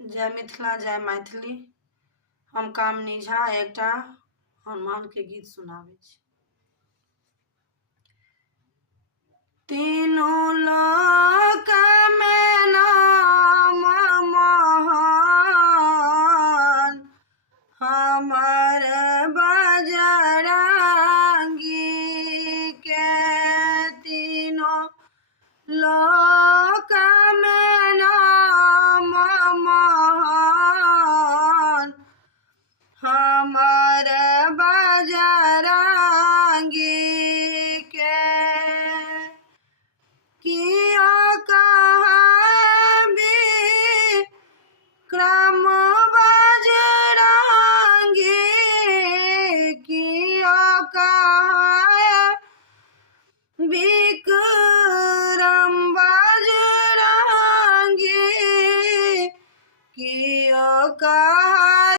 जय मिथिला जय मैथिली। हम कामनी झा एकटा हनुमान के गीत सुनाबै छी। तीनों लोक में नाम महान हमर बजरंगी के। तीनों लोक में नाम महान हमर बजरंगी के। कियो कहबी क्रम बजरंगी, कियो कहबी विक्रम बजरंगी, कियो कह